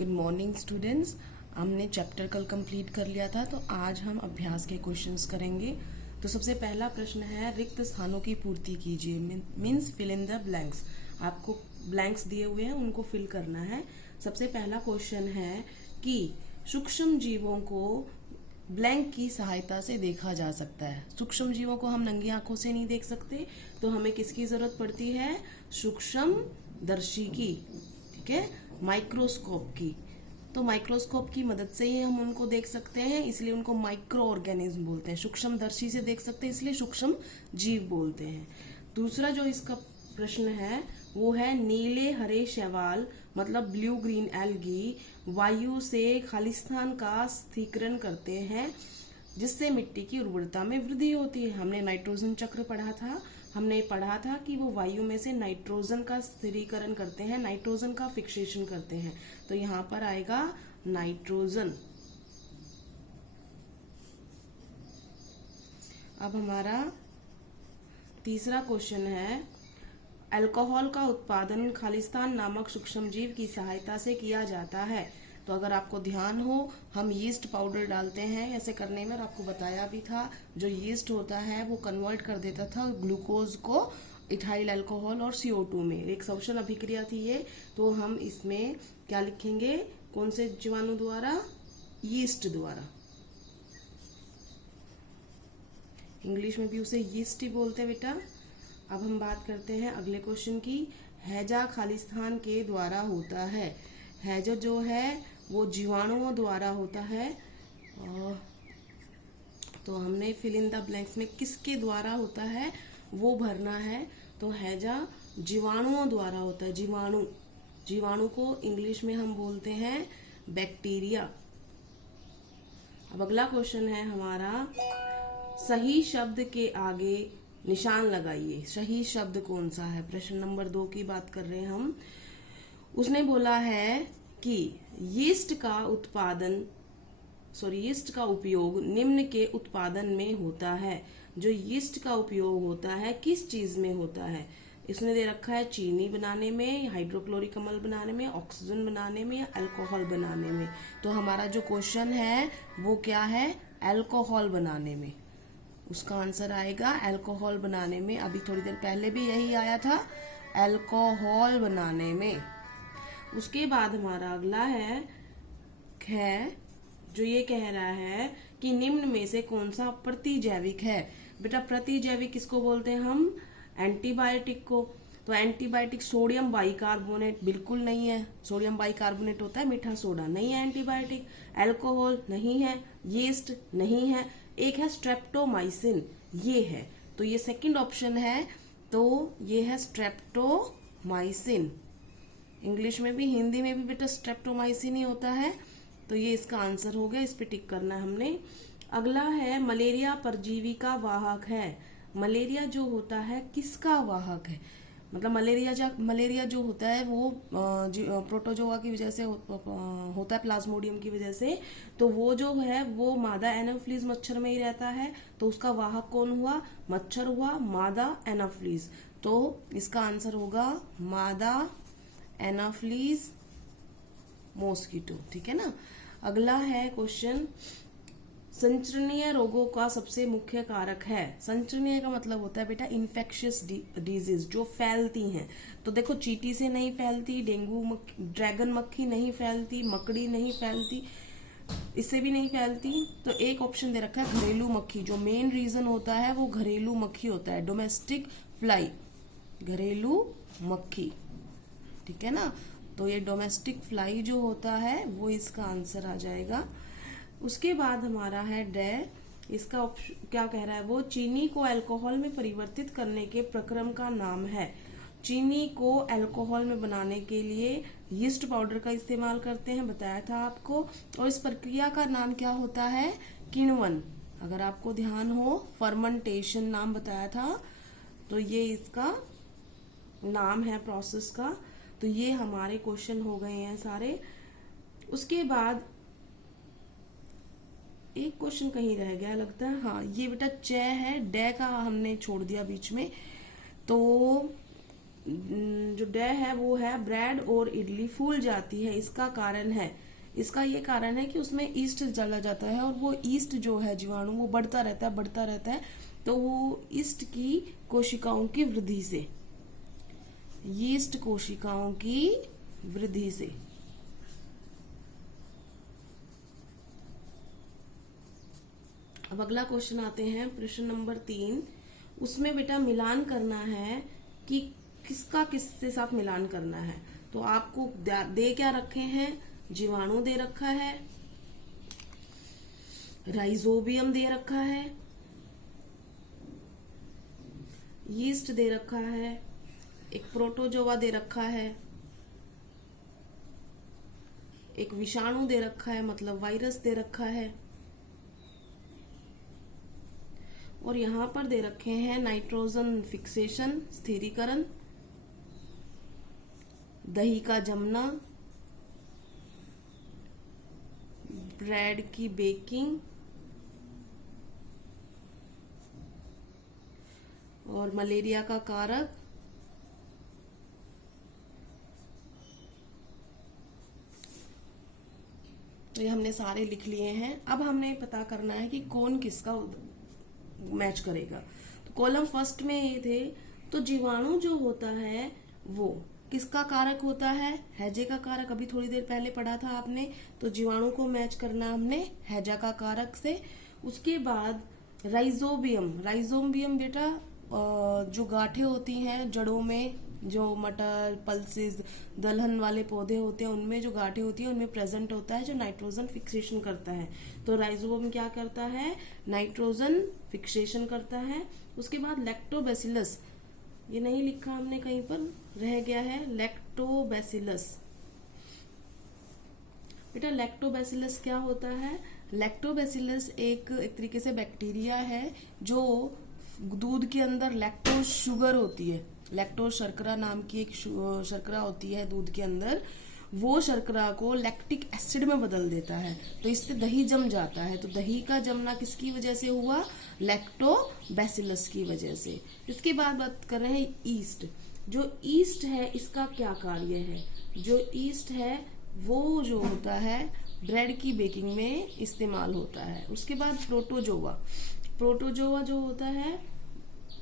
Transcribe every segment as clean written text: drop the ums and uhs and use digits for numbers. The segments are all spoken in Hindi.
Good morning students. हमने चैप्टर कल कंप्लीट कर लिया था, तो आज हम अभ्यास के क्वेश्चंस करेंगे। तो सबसे पहला प्रश्न है, रिक्त स्थानों की पूर्ति कीजिए। Means fill in the blanks. आपको ब्लैंक्स दिए हुए हैं, उनको फिल करना है। सबसे पहला क्वेश्चन है कि सूक्ष्म जीवों को ब्लैंक की सहायता से देखा जा सकता है। सूक्ष्म जीवों को हम नंगी आंखों से नहीं देख सकते, तो हमें किसकी जरूरत पड़ती है? सूक्ष्म दर्शी की, ठीक है, माइक्रोस्कोप की। तो माइक्रोस्कोप की मदद से ही हम उनको देख सकते हैं, इसलिए उनको माइक्रो ऑर्गेनिज्म बोलते हैं। सूक्ष्म दर्शी से देख सकते हैं, इसलिए सूक्ष्म जीव बोलते हैं। दूसरा जो इसका प्रश्न है वो है, नीले हरे शैवाल मतलब ब्लू ग्रीन एल्गी वायु से खालिस्तान का स्थिरीकरण करते हैं, जिससे मिट्टी की उर्वरता में वृद्धि होती है। हमने नाइट्रोजन चक्र पढ़ा था। हमने पढ़ा था कि वो वायु में से नाइट्रोजन का स्थिरीकरण करते हैं, नाइट्रोजन का फिक्सेशन करते हैं। तो यहाँ पर आएगा नाइट्रोजन। अब हमारा तीसरा क्वेश्चन है, अल्कोहल का उत्पादन खालिस्तान नामक सूक्ष्मजीव की सहायता से किया जाता है। तो अगर आपको ध्यान हो, हम यीस्ट पाउडर डालते हैं ऐसे करने में, और आपको बताया भी था, जो यीस्ट होता है वो कन्वर्ट कर देता था ग्लूकोज को इथाइल अल्कोहल और CO2 में। एक श्वसन अभिक्रिया थी ये। तो हम इसमें क्या लिखेंगे? कौन से जीवाणु द्वारा? यीस्ट द्वारा। इंग्लिश में भी उसे यीस्ट ही बोलते हैं बेटा। अब हम बात करते हैं अगले क्वेश्चन की। हैजा खालिस्तान के द्वारा होता है। हैजा जो है वो जीवाणुओं द्वारा होता है। तो हमने फिल इन द ब्लैंक्स में किसके द्वारा होता है वो भरना है। तो हैजा जीवाणुओं द्वारा होता है। जीवाणु को इंग्लिश में हम बोलते हैं बैक्टीरिया। अब अगला क्वेश्चन है हमारा, सही शब्द के आगे निशान लगाइए। सही शब्द कौन सा है? प्रश्न नंबर 2 की बात कर रहे हैं हम। उसने बोला है कि यीस्ट का उपयोग निम्न के उत्पादन में होता है। जो यीस्ट का उपयोग होता है किस चीज में होता है? इसने दे रखा है चीनी बनाने में, हाइड्रोक्लोरिक अम्ल बनाने में, ऑक्सीजन बनाने में, या अल्कोहल बनाने में। तो हमारा जो क्वेश्चन है वो क्या है? अल्कोहल बनाने में। उसका आंसर आएगा अल्कोहल बनाने में। अभी थोड़ी देर पहले भी यही आया था, अल्कोहल बनाने में। उसके बाद हमारा अगला है जो ये कह रहा है कि निम्न में से कौन सा प्रतिजैविक है। बेटा प्रतिजैविक किसको बोलते हैं हम? एंटीबायोटिक को। तो एंटीबायोटिक सोडियम बाइकार्बोनेट बिल्कुल नहीं है। सोडियम बाइकार्बोनेट होता है मीठा सोडा, नहीं है एंटीबायोटिक। अल्कोहल नहीं है, यीस्ट नहीं है, एक है स्ट्रेप्टोमाइसिन, ये है। तो ये सेकंड ऑप्शन है। तो ये है स्ट्रेप्टोमाइसिन। इंग्लिश में भी हिंदी में भी बेटा स्ट्रेप्टोमाइसिन ही होता है। तो ये इसका आंसर हो गया, इस पे टिक करना है हमने। अगला है, मलेरिया परजीवी का वाहक है। मलेरिया जो होता है किसका वाहक है? मतलब मलेरिया जो होता है वो प्रोटोजोआ की वजह से होता है, प्लाज्मोडियम की वजह से। तो वो जो है वो मादा एनाफ्लीज मच्छर में ही रहता है। तो उसका वाहक कौन हुआ? मच्छर हुआ, मादा एनाफ्लीज। तो इसका आंसर होगा मादा एनाफ्लीज मॉस्किटो, ठीक है ना। अगला है क्वेश्चन, संचरणीय रोगों का सबसे मुख्य कारक है। संचरणीय का मतलब होता है बेटा इन्फेक्शियस डिजीज, जो फैलती हैं। तो देखो, चींटी से नहीं फैलती, ड्रैगन मक्खी नहीं फैलती, मकड़ी नहीं फैलती, इससे भी नहीं फैलती। तो एक ऑप्शन दे रखा है घरेलू मक्खी। जो मेन रीजन होता है वो घरेलू मक्खी होता है, डोमेस्टिक फ्लाई, घरेलू मक्खी, ठीक है ना। तो ये डोमेस्टिक फ्लाई जो होता है वो इसका आंसर आ जाएगा। उसके बाद हमारा है इसका क्या कह रहा है वो, चीनी को अल्कोहल में परिवर्तित करने के प्रक्रम का नाम है। चीनी को अल्कोहल में बनाने के लिए यीस्ट पाउडर का इस्तेमाल करते हैं, बताया था आपको। और इस प्रक्रिया का नाम क्या होता है? किण्वन। अगर आपको ध्यान हो, फर्मेंटेशन नाम बताया था। तो ये इसका नाम है प्रोसेस का। तो ये हमारे क्वेश्चन हो गए हैं सारे। उसके बाद एक क्वेश्चन कहीं रह गया लगता है, हाँ ये बेटा च है, डे का हमने छोड़ दिया बीच में। तो जो डे है वो है ब्रेड और इडली फूल जाती है। इसका कारण है, इसका ये कारण है कि उसमें ईस्ट चला जाता है और वो ईस्ट जो है जीवाणु वो बढ़ता रहता है। तो वो ईस्ट की कोशिकाओं की वृद्धि से, यीस्ट कोशिकाओं की वृद्धि से। अब अगला क्वेश्चन आते हैं प्रश्न नंबर 3। उसमें बेटा मिलान करना है कि किसका किसके साथ मिलान करना है। तो आपको दे क्या रखे हैं, जीवाणु दे रखा है, राइजोबियम दे रखा है, यीस्ट दे रखा है, एक प्रोटोजोआ दे रखा है, एक विषाणु दे रखा है मतलब वायरस दे रखा है, और यहां पर दे रखे हैं नाइट्रोजन फिक्सेशन स्थिरीकरण, दही का जमना, ब्रेड की बेकिंग और मलेरिया का कारक। तो ये हमने सारे लिख लिए हैं। अब हमने पता करना है कि कौन किसका मैच करेगा। तो कॉलम फर्स्ट में ये थे, तो जीवाणु जो होता है वो किसका कारक होता है, हैजे का कारक। अभी थोड़ी देर पहले पढ़ा था आपने। तो जीवाणु को मैच करना हमने हैजा का कारक से। उसके बाद राइजोबियम, राइजोबियम बेटा जो गांठें होती हैं जड़ों में, जो मटर पल्सेस दलहन वाले पौधे होते हैं उनमें जो गांठें होती है उनमें प्रेजेंट होता है, जो नाइट्रोजन फिक्सेशन करता है। तो राइजोबियम क्या करता है, नाइट्रोजन फिक्सेशन करता है। उसके बाद लैक्टोबैसिलस, ये नहीं लिखा हमने कहीं पर, रह गया है, लैक्टोबैसिलस। बेटा लैक्टोबैसिलस क्या होता है, लैक्टोबैसिलस एक तरीके से बैक्टीरिया है जो दूध के अंदर लैक्टोज शुगर होती है, लैक्टोज शर्करा नाम की एक शर्करा होती है दूध के अंदर, वो शर्करा को लैक्टिक एसिड में बदल देता है। तो इससे दही जम जाता है। तो दही का जमना किसकी वजह से हुआ, लैक्टोबैसिलस की वजह से। इसके बाद बात कर रहे हैं ईस्ट। जो ईस्ट है इसका क्या कार्य है, जो ईस्ट है वो जो होता है ब्रेड की बेकिंग में इस्तेमाल होता है। उसके बाद प्रोटोजोआ, प्रोटोजोआ जो होता है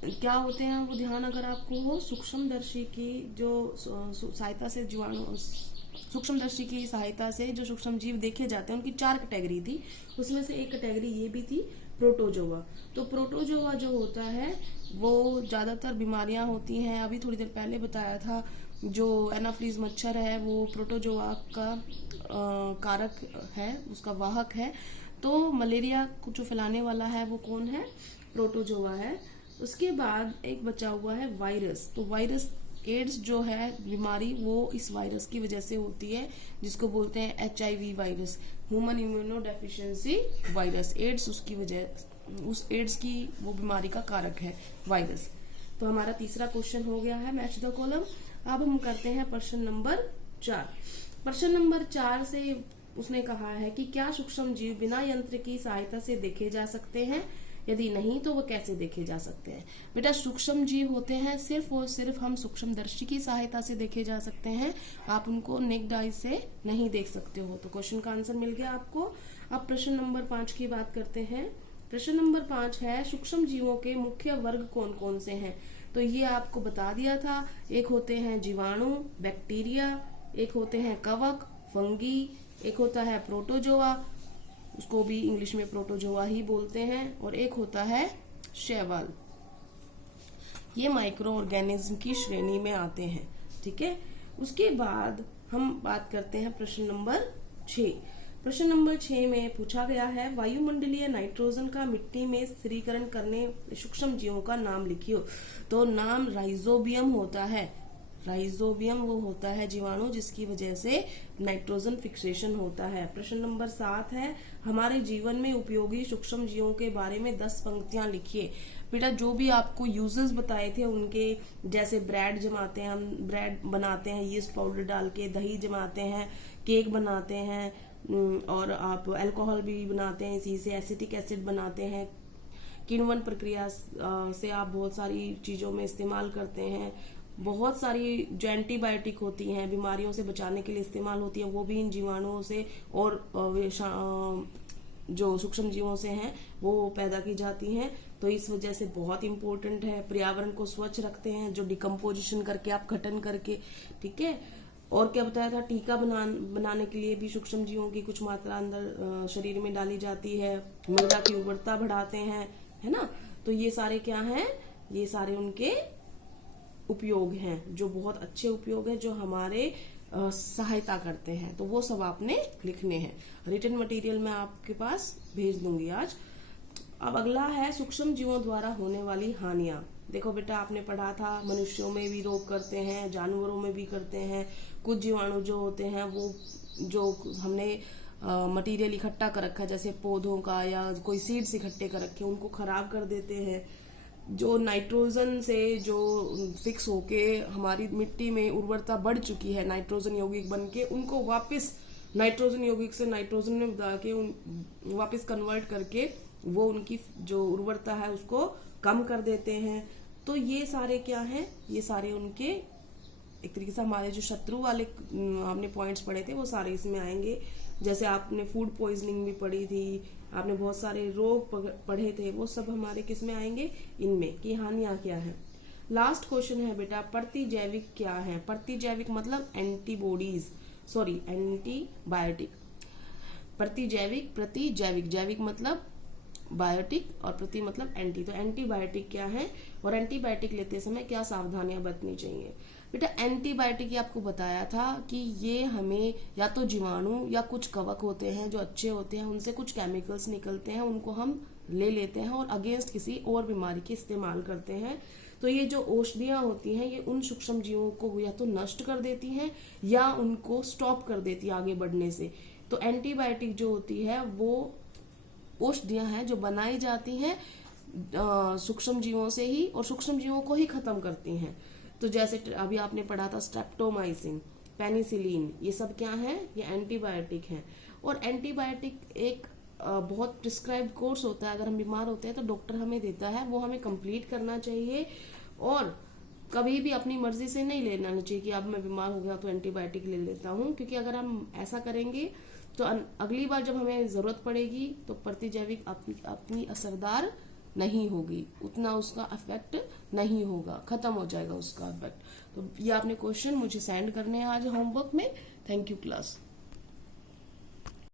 क्या होते हैं वो ध्यान अगर आपको हो, सूक्ष्मदर्शी की जो सहायता से जीवाणु, सूक्ष्मदर्शी की सहायता से जो सूक्ष्म जीव देखे जाते हैं उनकी 4 कैटेगरी थी, उसमें से एक कैटेगरी ये भी थी प्रोटोजोआ। तो प्रोटोजोआ जो होता है वो ज्यादातर बीमारियां होती हैं, अभी थोड़ी देर पहले बताया था, जो एनाफ्लीज मच्छर है वो प्रोटोजोआ का कारक है, उसका वाहक है। तो मलेरिया को जो फैलाने वाला है वो कौन है, प्रोटोजोआ है। उसके बाद एक बचा हुआ है वायरस। तो वायरस, एड्स जो है बीमारी वो इस वायरस की वजह से होती है, जिसको बोलते हैं HIV virus, human immunodeficiency virus. AIDS उसकी वजह, उस एड्स की वो बीमारी का कारक है वायरस। तो हमारा तीसरा क्वेश्चन हो गया है मैच द कॉलम। अब हम करते हैं प्रश्न नंबर 4। प्रश्न नंबर 4 से उसने कहा है कि क्या सूक्ष्म जीव बिना यंत्र की सहायता से देखे जा सकते हैं, यदि नहीं तो वो कैसे देखे जा सकते हैं। बेटा सूक्ष्म जीव होते हैं सिर्फ और सिर्फ हम सूक्ष्मदर्शी की सहायता से देखे जा सकते हैं, आप उनको नेक्ड आई से नहीं देख सकते हो। तो क्वेश्चन का आंसर मिल गया आपको। अब प्रश्न नंबर 5 की बात करते हैं। प्रश्न नंबर 5 है सूक्ष्म जीवों के मुख्य वर्ग कौन कौन से हैं। तो ये आपको बता दिया था, एक होते हैं जीवाणु बैक्टीरिया, एक होते हैं कवक फंगी, एक होता है प्रोटोजोआ, उसको भी इंग्लिश में प्रोटोजोआ ही बोलते हैं, और एक होता है शैवाल। ये माइक्रो ऑर्गेनिज्म की श्रेणी में आते हैं, ठीक है। उसके बाद हम बात करते हैं प्रश्न नंबर 6। प्रश्न नंबर 6 में पूछा गया है वायुमंडलीय नाइट्रोजन का मिट्टी में स्थिरीकरण करने सूक्ष्म जीवों का नाम लिखियो। तो नाम राइजोबियम होता है, राइजोबियम वो होता है जीवाणु जिसकी वजह से नाइट्रोजन फिक्सेशन होता है। प्रश्न नंबर 7 है हमारे जीवन में उपयोगी सूक्ष्म जीवों के बारे में 10 पंक्तियां लिखिए। बेटा जो भी आपको यूजेस बताए थे उनके, जैसे ब्रेड जमाते हैं, हम ब्रेड बनाते हैं यीस्ट पाउडर डाल के, दही जमाते हैं, केक बनाते हैं, और आप अल्कोहल भी बनाते हैं इसी से, एसिटिक एसिड बनाते हैं, किण्वन प्रक्रिया से आप बहुत सारी चीजों में इस्तेमाल करते हैं, बहुत सारी जो एंटीबायोटिक होती हैं बीमारियों से बचाने के लिए इस्तेमाल होती है, वो भी इन जीवाणुओं से और जो सूक्ष्म जीवों से हैं वो पैदा की जाती हैं। तो इस वजह से बहुत इंपॉर्टेंट है। पर्यावरण को स्वच्छ रखते हैं जो डिकम्पोजिशन करके आप गठन करके, ठीक है। और क्या बताया था, टीका बनाने के लिए भी सूक्ष्म जीवों की कुछ मात्रा अंदर शरीर में डाली जाती है, मृदा की उर्वरता बढ़ाते हैं, है ना। तो ये सारे क्या हैं, ये सारे उनके उपयोग हैं, जो बहुत अच्छे उपयोग हैं, जो हमारे सहायता करते हैं। तो वो सब आपने लिखने हैं। रिटन मटेरियल मैं आपके पास भेज दूंगी आज। अब अगला है सूक्ष्म जीवों द्वारा होने वाली हानियां। देखो बेटा, आपने पढ़ा था मनुष्यों में भी रोग करते हैं, जानवरों में भी करते हैं। कुछ जीवाणु जो होते हैं वो जो हमने मटेरियल इकट्ठा कर रखा है, जैसे पौधों का या कोई सीड्स इकट्ठे कर रखे, उनको खराब कर देते हैं। जो नाइट्रोजन से जो फिक्स होके हमारी मिट्टी में उर्वरता बढ़ चुकी है, नाइट्रोजन यौगिक बन के, उनको वापस नाइट्रोजन यौगिक से नाइट्रोजन में बदल के वापस कन्वर्ट करके वो उनकी जो उर्वरता है उसको कम कर देते हैं। तो ये सारे क्या हैं, ये सारे उनके एक तरीके से हमारे जो शत्रु वाले हमने पॉइंट्स पढ़े थे वो सारे इसमें आएंगे। जैसे आपने फूड पॉइजनिंग भी पढ़ी थी, आपने बहुत सारे रोग पढ़े थे, वो सब हमारे किस में आएंगे, इनमें, कि हानियां क्या है। लास्ट क्वेश्चन है बेटा, प्रतिजैविक क्या है। प्रतिजैविक मतलब एंटीबॉडीज, सॉरी एंटीबायोटिक। प्रतिजैविक, प्रतिजैविक, जैविक मतलब बायोटिक और प्रति मतलब एंटी। तो एंटीबायोटिक क्या है और एंटीबायोटिक लेते समय क्या सावधानियां बरतनी चाहिए। बेटा एंटीबायोटिक ये आपको बताया था कि ये हमें या तो जीवाणु या कुछ कवक होते हैं जो अच्छे होते हैं, उनसे कुछ केमिकल्स निकलते हैं, उनको हम ले लेते हैं और अगेंस्ट किसी और बीमारी के इस्तेमाल करते हैं। तो ये जो औषधियां होती हैं ये उन सूक्ष्म जीवों को या तो नष्ट कर देती हैं या उनको स्टॉप कर देती है आगे बढ़ने से। तो एंटीबायोटिक जो होती है वो औषधियां हैं जो बनाई जाती हैं सूक्ष्म जीवों से ही और सूक्ष्म जीवों को ही खत्म करती हैं। तो जैसे अभी आपने पढ़ा था स्ट्रेप्टोमाइसिन, पेनिसिलिन, ये सब क्या है, ये एंटीबायोटिक हैं। और एंटीबायोटिक एक बहुत प्रिस्क्राइब्ड कोर्स होता है, अगर हम बीमार होते हैं तो डॉक्टर हमें देता है, वो हमें कंप्लीट करना चाहिए। और कभी भी अपनी मर्जी से नहीं लेना चाहिए कि अब मैं बीमार हो गया तो एंटीबायोटिक ले लेता हूँ, क्योंकि अगर हम ऐसा करेंगे तो अगली बार जब हमें जरूरत पड़ेगी तो प्रतिजैविक अपनी असरदार नहीं होगी, उतना उसका इफेक्ट नहीं होगा, खत्म हो जाएगा उसका इफेक्ट। तो ये आपने क्वेश्चन मुझे सेंड करने हैं आज होमवर्क में। Thank you class.